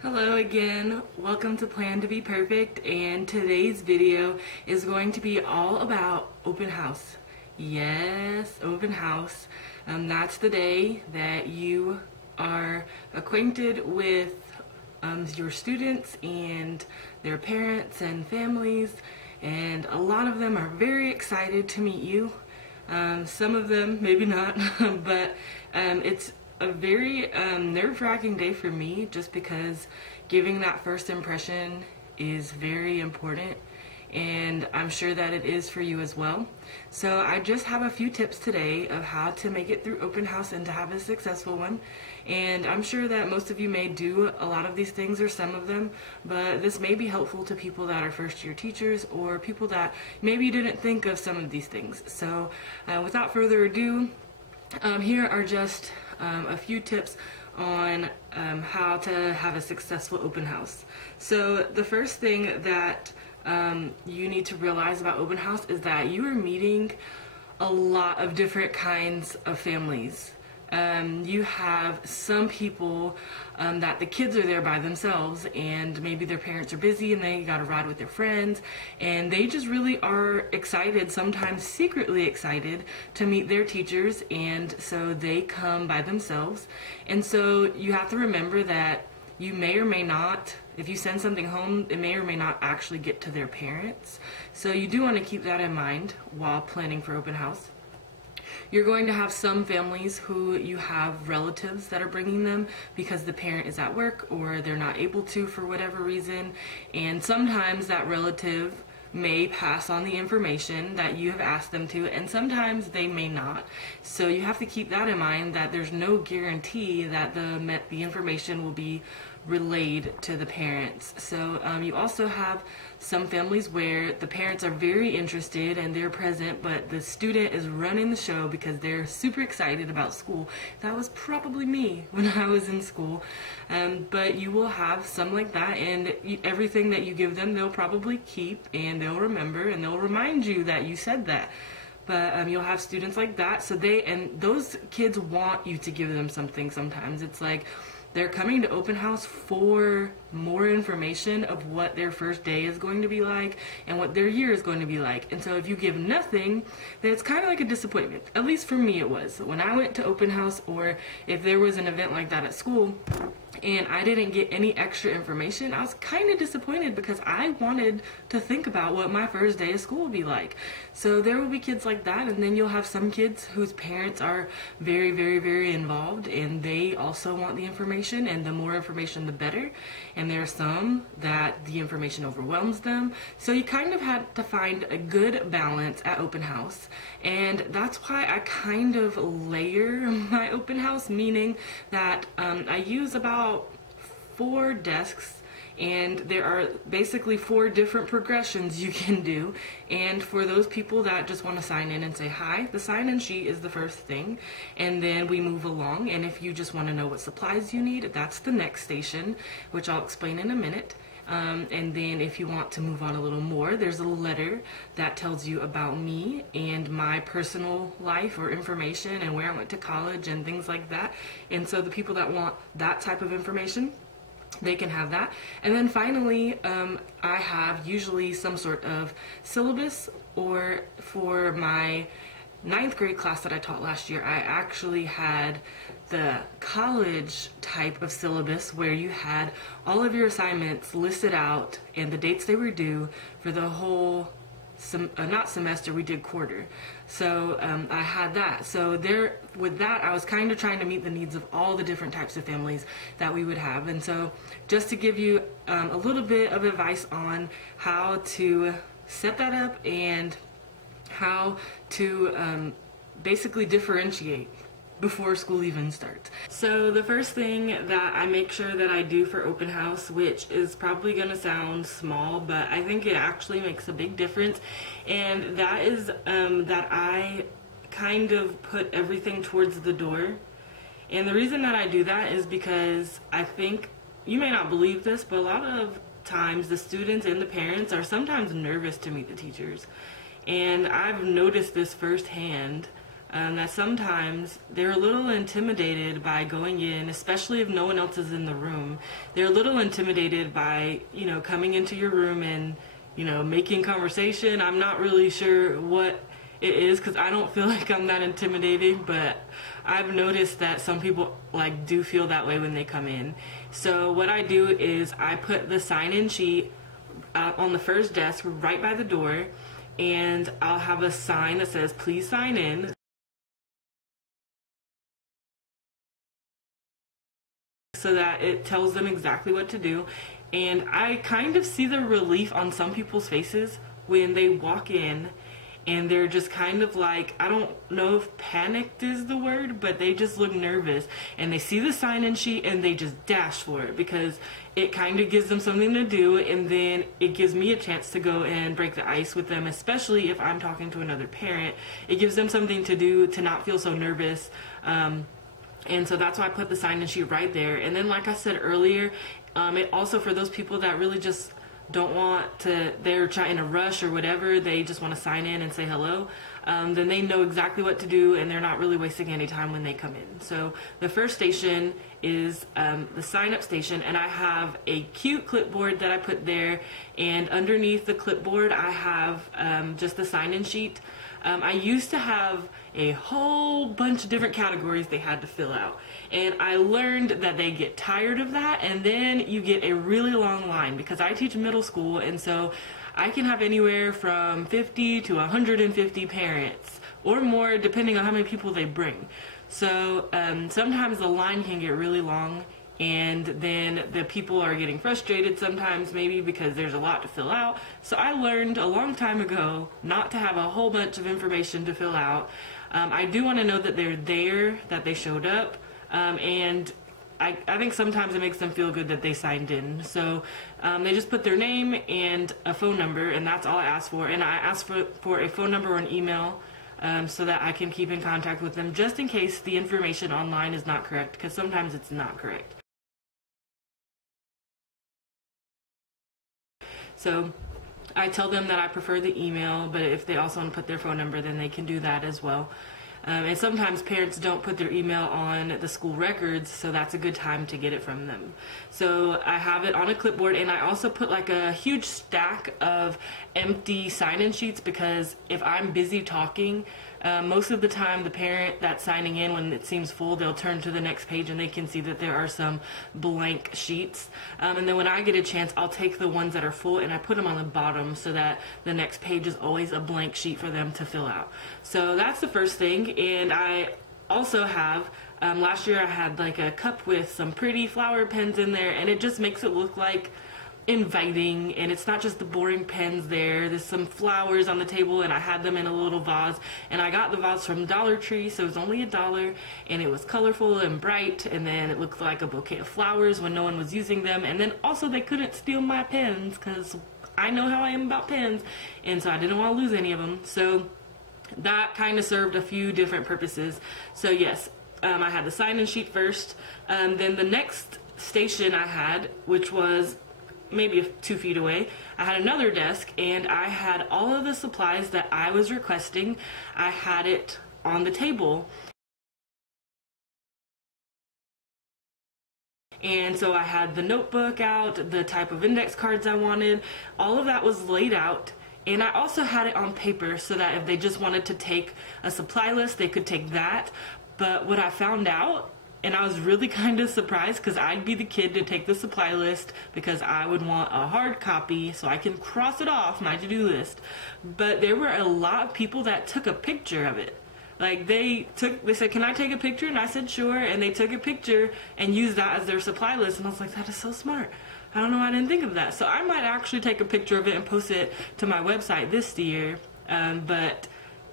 Hello again, welcome to Plan to Be Perfect, and today's video is going to be all about open house. Yes, open house. That's the day that you are acquainted with your students and their parents and families, and a lot of them are very excited to meet you. Some of them maybe not, but it's a very nerve-wracking day for me, just because giving that first impression is very important, and I'm sure that it is for you as well. So I just have a few tips today of how to make it through open house and to have a successful one. And I'm sure that most of you may do a lot of these things or some of them, but this may be helpful to people that are first year teachers or people that maybe didn't think of some of these things. So without further adu, here are just a few tips on how to have a successful open house. So the first thing that you need to realize about open house is that you are meeting a lot of different kinds of families. You have some people that the kids are there by themselves, and maybe their parents are busy and they got to ride with their friends, and they just really are excited, sometimes secretly excited, to meet their teachers, and so they come by themselves. And so you have to remember that you may or may not, if you send something home, it may or may not actually get to their parents. So you do want to keep that in mind while planning for open house. You're going to have some families who you have relatives that are bringing them because the parent is at work or they're not able to for whatever reason, and sometimes that relative may pass on the information that you have asked them to, and sometimes they may not. So you have to keep that in mind, that there's no guarantee that the information will be relayed to the parents. So you also have some families where the parents are very interested and they're present, but the student is running the show because they're super excited about school. That was probably me when I was in school. But you will have some like that, and everything that you give them they'll probably keep, and they'll remember, and they'll remind you that you said that. But you'll have students like that, so those kids want you to give them something. Sometimes it's like they're coming to open house for more information of what their first day is going to be like and what their year is going to be like. And so if you give nothing, then it's kind of like a disappointment. At least for me it was. When I went to open house, or if there was an event like that at school and I didn't get any extra information, I was kind of disappointed because I wanted to think about what my first day of school would be like. So there will be kids like that, and then you'll have some kids whose parents are very, very, very involved, and they also want the information, and the more information the better. And there are some that the information overwhelms them. So you kind of had to find a good balance at open house, and that's why I kind of layer my open house, meaning that I use about 4 desks, and there are basically 4 different progressions you can do. And for those people that just want to sign in and say hi, the sign-in sheet is the first thing, and then we move along. And if you just want to know what supplies you need, that's the next station, which I'll explain in a minute. And then if you want to move on a little more, there's a letter that tells you about me and my personal life or information and where I went to college and things like that. And so the people that want that type of information, they can have that. And then finally, I have usually some sort of syllabus, or for my 9th grade class that I taught last year, I actually had the college type of syllabus where you had all of your assignments listed out and the dates they were due for the whole not semester, we did quarter. So I had that. So with that, I was kind of trying to meet the needs of all the different types of families that we would have. And so just to give you a little bit of advice on how to set that up and how to basically differentiate before school even starts. So the first thing that I make sure that I do for open house, which is probably going to sound small, but I think it actually makes a big difference, and that is that I kind of put everything towards the door. And the reason that I do that is because I think, you may not believe this, but a lot of times the students and the parents are sometimes nervous to meet the teachers. And I've noticed this firsthand that sometimes they're a little intimidated by going in, especially if no one else is in the room. They're a little intimidated by, coming into your room and, making conversation. I'm not really sure what it is because I don't feel like I'm that intimidating, but I've noticed that some people do feel that way when they come in. So what I do is I put the sign-in sheet on the first desk right by the door, and I'll have a sign that says please sign in, so that it tells them exactly what to do. And I kind of see the relief on some people's faces when they walk in and they're just kind of I don't know if panicked is the word, but they just look nervous, and they see the sign-in sheet and they just dash for it because it kind of gives them something to do, and then it gives me a chance to go and break the ice with them, especially if I'm talking to another parent. It gives them something to do to not feel so nervous. And so that's why I put the sign-in sheet right there. And then, like I said earlier, it also, for those people that really just don't want to, they're trying to rush or whatever, they just want to sign in and say hello, then they know exactly what to do, and they're not really wasting any time when they come in. So the first station is the sign-up station, and I have a cute clipboard that I put there, and underneath the clipboard I have just the sign-in sheet. I used to have a whole bunch of different categories they had to fill out, and I learned that they get tired of that, and then you get a really long line because I teach middle school, and so I can have anywhere from 50 to 150 parents or more depending on how many people they bring. So sometimes the line can get really long, and then the people are getting frustrated sometimes, maybe because there's a lot to fill out. So I learned a long time ago not to have a whole bunch of information to fill out. I do want to know that they're there, that they showed up, and I think sometimes it makes them feel good that they signed in. So they just put their name and a phone number, and that's all I ask for. And I ask for a phone number or an email so that I can keep in contact with them just in case the information online is not correct, because sometimes it's not correct. So I tell them that I prefer the email, but if they also want to put their phone number, then they can do that as well. And sometimes parents don't put their email on the school records, so that's a good time to get it from them. So I have it on a clipboard, and I also put a huge stack of empty sign-in sheets, because if I'm busy talking, most of the time the parent that's signing in, when it seems full, they'll turn to the next page and they can see that there are some blank sheets. And then when I get a chance, I'll take the ones that are full and I put them on the bottom so that the next page is always a blank sheet for them to fill out. So that's the first thing. And I also have, last year I had a cup with some pretty flower pens in there, and it just makes it look inviting, and it's not just the boring pens there. There's some flowers on the table, and I had them in a little vase, and I got the vase from Dollar Tree, so it was only $1, and it was colorful and bright, and then it looked like a bouquet of flowers when no one was using them. And then also they couldn't steal my pens, because I know how I am about pens, and so I didn't want to lose any of them. So that kind of served a few different purposes. So yes, I had the sign-in sheet first. Then the next station I had, which was maybe 2 feet away, I had another desk, and I had all of the supplies that I was requesting. I had it on the table. And so I had the notebook out, the type of index cards I wanted, all of that was laid out. And I also had it on paper so that if they just wanted to take a supply list, they could take that. But what I found out, and I was really kind of surprised, because I'd be the kid to take the supply list because I would want a hard copy so I can cross it off my to-do list. But there were a lot of people that took a picture of it. They said, can I take a picture? And I said, sure. And they took a picture and used that as their supply list. And I was like, that is so smart. I don't know why I didn't think of that. So I might actually take a picture of it and post it to my website this year. But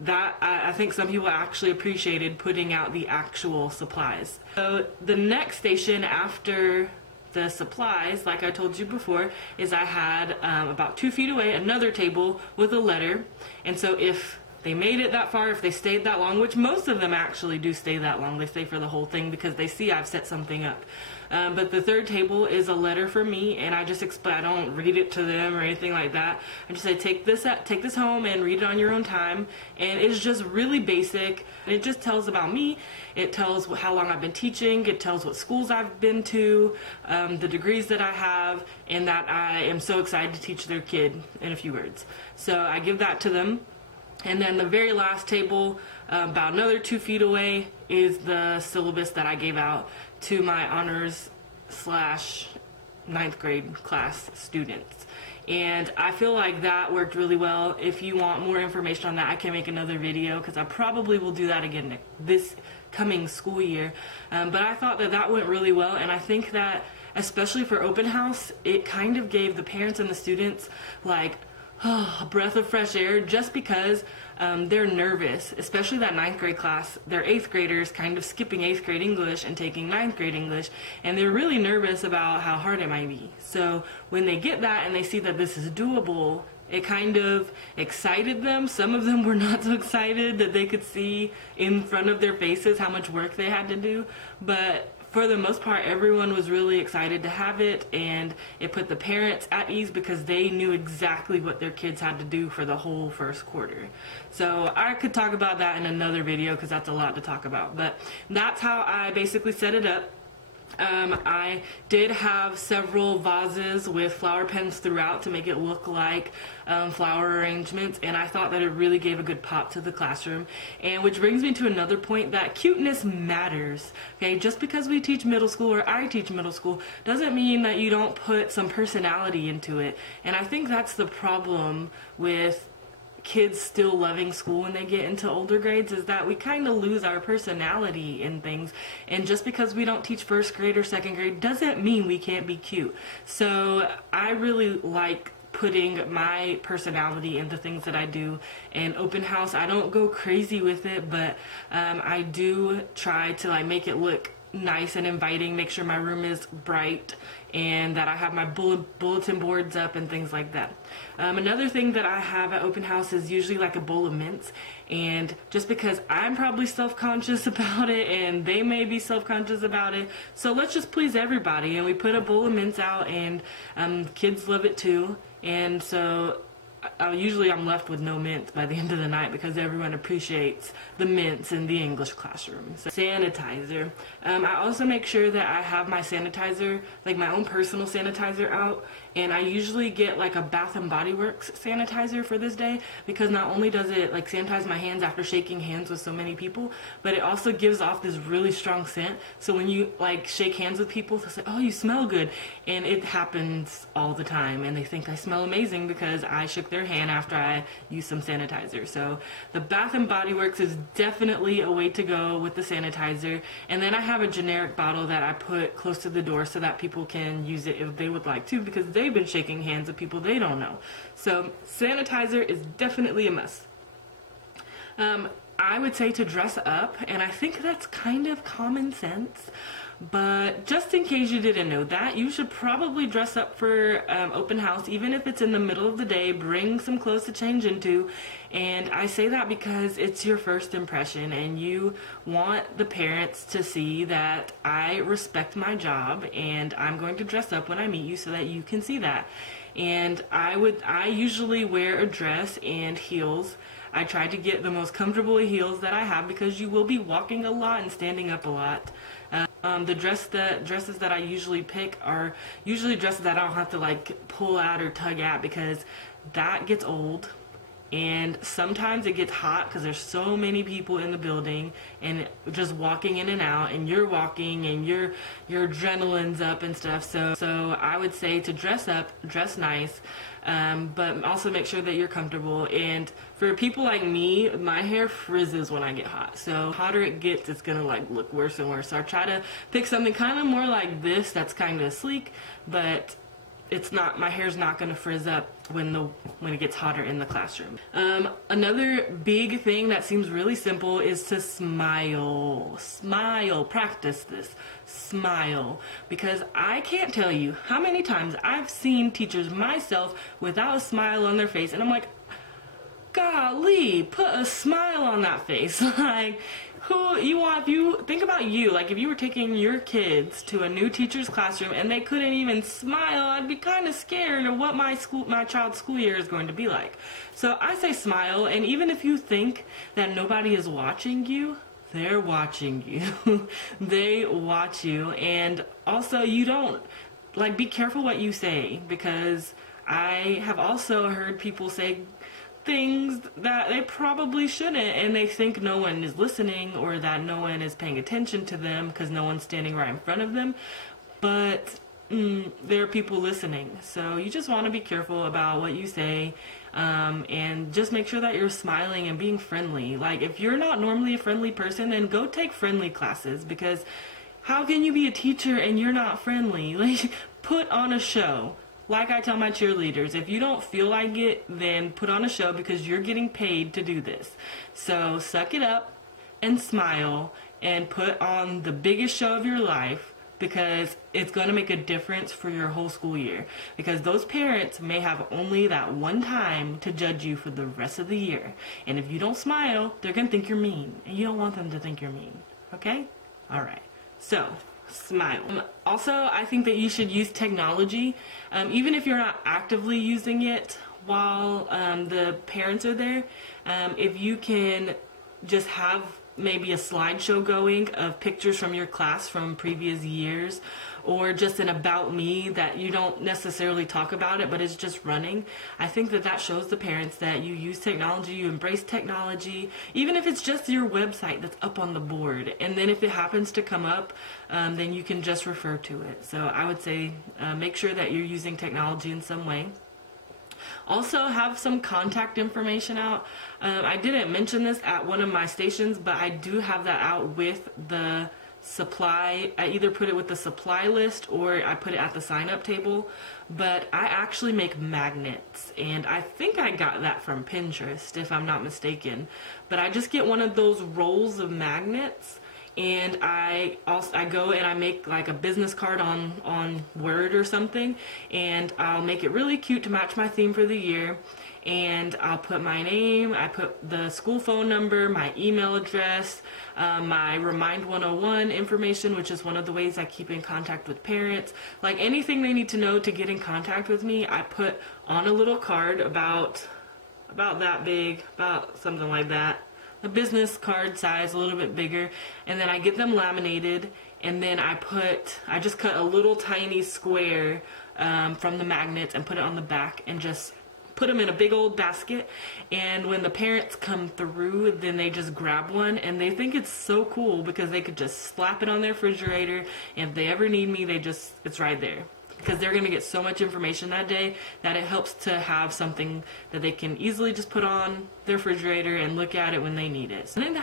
that, I think some people actually appreciated putting out the actual supplies. So the next station after the supplies, like I told you before, is I had about 2 feet away another table with a letter. And so if they made it that far, if they stayed that long, which most of them actually do stay that long. They stay for the whole thing because they see I've set something up. But the third table is a letter from me, and I just explain. I don't read it to them or anything like that. I just say, take this home and read it on your own time. And it's just really basic. It just tells about me. It tells how long I've been teaching. It tells what schools I've been to, the degrees that I have, and that I am so excited to teach their kid, in a few words. So I give that to them. And then the very last table, about another 2 feet away, is the syllabus that I gave out to my honors / 9th grade class students. And I feel like that worked really well. If you want more information on that, I can make another video, because I probably will do that again this coming school year. But I thought that that went really well, and I think that especially for open house, it kind of gave the parents and the students like a breath of fresh air, just because they're nervous, especially that 9th grade class. They're 8th graders kind of skipping 8th grade English and taking 9th grade English, and they're really nervous about how hard it might be. So when they get that and they see that this is doable, it kind of excited them. Some of them were not so excited that they could see in front of their faces how much work they had to do, but for the most part, everyone was really excited to have it, and it put the parents at ease because they knew exactly what their kids had to do for the whole first quarter. So I could talk about that in another video because that's a lot to talk about, but that's how I basically set it up. I did have several vases with flower pens throughout to make it look like flower arrangements, and I thought that it really gave a good pop to the classroom. And which brings me to another point, that cuteness matters. Okay, just because we teach middle school, or I teach middle school, doesn't mean that you don't put some personality into it. And I think that's the problem with kids still loving school when they get into older grades, is that we kind of lose our personality in things. And just because we don't teach 1st grade or 2nd grade doesn't mean we can't be cute. So I really like putting my personality into things that I do. And open house, I don't go crazy with it, but I do try to like make it look nice and inviting, make sure my room is bright, and that I have my bulletin boards up and things like that. Another thing that I have at open house is usually like a bowl of mints, and just because I'm probably self-conscious about it and they may be self-conscious about it, so let's just please everybody, and we put a bowl of mints out, and kids love it too. And so usually I'm left with no mints by the end of the night because everyone appreciates the mints in the English classroom. So, sanitizer. I also make sure that I have my sanitizer, like my own personal sanitizer out, and I usually get like a Bath and Body Works sanitizer for this day, because not only does it like sanitize my hands after shaking hands with so many people, but it also gives off this really strong scent. So when you like shake hands with people, they'll say, "Oh, you smell good," and it happens all the time, and they think I smell amazing because I shook their hand after I use some sanitizer. So the Bath and Body Works is definitely a way to go with the sanitizer. And then I have a generic bottle that I put close to the door so that people can use it if they would like to, because they've been shaking hands with people they don't know. So sanitizer is definitely a must. I would say to dress up, and I think that's kind of common sense, but just in case you didn't know that, you should probably dress up for open house, even if it's in the middle of the day. Bring some clothes to change into. And I say that because it's your first impression, and you want the parents to see that I respect my job and I'm going to dress up when I meet you so that you can see that. And I usually wear a dress and heels. I try to get the most comfortable heels that I have, because you will be walking a lot and standing up a lot. The dresses that I usually pick are usually dresses that I don't have to like pull out or tug at, because that gets old. And sometimes it gets hot because there's so many people in the building and just walking in and out, and you're walking and your adrenaline's up and stuff. So I would say to dress up, dress nice, but also make sure that you're comfortable. And for people like me, my hair frizzes when I get hot. So the hotter it gets, it's gonna like look worse and worse. So I try to pick something kind of more like this that's kind of sleek, but it's not, my hair's not going to frizz up when it gets hotter in the classroom. Another big thing that seems really simple is to smile. Smile. Practice this. Smile. Because I can't tell you how many times I've seen teachers myself without a smile on their face, and I'm like, golly, put a smile on that face. Like, who you want, if you think about you, like if you were taking your kids to a new teacher's classroom and they couldn't even smile, I'd be kind of scared of what my child's school year is going to be like. So I say smile, and even if you think that nobody is watching you, they're watching you. They watch you. And also, you don't, like, be careful what you say, because I have also heard people say things that they probably shouldn't, and they think no one is listening or that no one is paying attention to them because no one's standing right in front of them. But there are people listening, so you just want to be careful about what you say, and just make sure that you're smiling and being friendly. Like, if you're not normally a friendly person, then go take friendly classes, because how can you be a teacher and you're not friendly? Like, put on a show. Like I tell my cheerleaders, if you don't feel like it, then put on a show, because you're getting paid to do this. So suck it up and smile and put on the biggest show of your life, because it's going to make a difference for your whole school year. Because those parents may have only that one time to judge you for the rest of the year. And if you don't smile, they're going to think you're mean. And you don't want them to think you're mean. Okay? Alright. So, smile. Also, I think that you should use technology, even if you're not actively using it while the parents are there. If you can just have maybe a slideshow going of pictures from your class from previous years, or just an about me that you don't necessarily talk about it, but it's just running. I think that that shows the parents that you use technology, you embrace technology, even if it's just your website that's up on the board. And then if it happens to come up, then you can just refer to it. So I would say make sure that you're using technology in some way. Also, have some contact information out. I didn't mention this at one of my stations, but I do have that out with the supply. I either put it with the supply list or I put it at the sign-up table. But I actually make magnets, and I think I got that from Pinterest, if I'm not mistaken. But I just get one of those rolls of magnets, and I go and I make like a business card on Word or something, and I'll make it really cute to match my theme for the year. And I'll put my name, I put the school phone number, my email address, my Remind 101 information, which is one of the ways I keep in contact with parents. Like, anything they need to know to get in contact with me, I put on a little card about that big, about something like that. A business card size, a little bit bigger, and then I get them laminated, and then I just cut a little tiny square from the magnets and put it on the back, and just put them in a big old basket. And when the parents come through, then they just grab one, and they think it's so cool because they could just slap it on their refrigerator, and if they ever need me, it's right there. Because they're going to get so much information that day that it helps to have something that they can easily just put on their refrigerator and look at it when they need it. So I think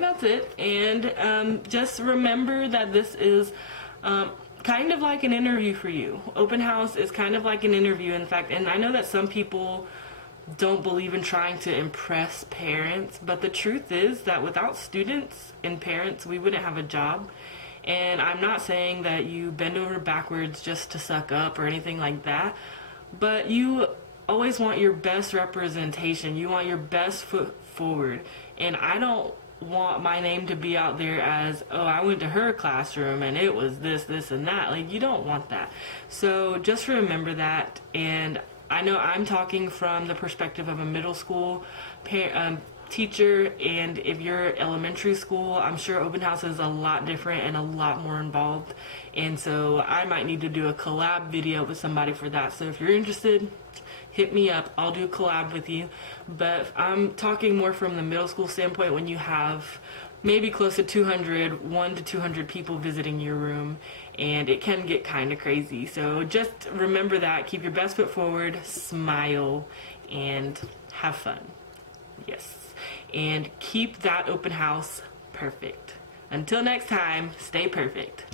that's it. And just remember that this is kind of like an interview for you. Open house is kind of like an interview, in fact. And I know that some people don't believe in trying to impress parents, but the truth is that without students and parents, we wouldn't have a job. And I'm not saying that you bend over backwards just to suck up or anything like that, but you always want your best representation. You want your best foot forward. And I don't want my name to be out there as, oh, I went to her classroom and it was this, this, and that. Like, you don't want that. So just remember that. And I know I'm talking from the perspective of a middle school teacher, and if you're elementary school, I'm sure open house is a lot different and a lot more involved, and so I might need to do a collab video with somebody for that. So if you're interested, hit me up. I'll do a collab with you. But I'm talking more from the middle school standpoint, when you have maybe close to 1 to 200 people visiting your room, and it can get kind of crazy. So just remember that. Keep your best foot forward, smile, and have fun. Yes. And keep that open house perfect. Until next time, stay perfect.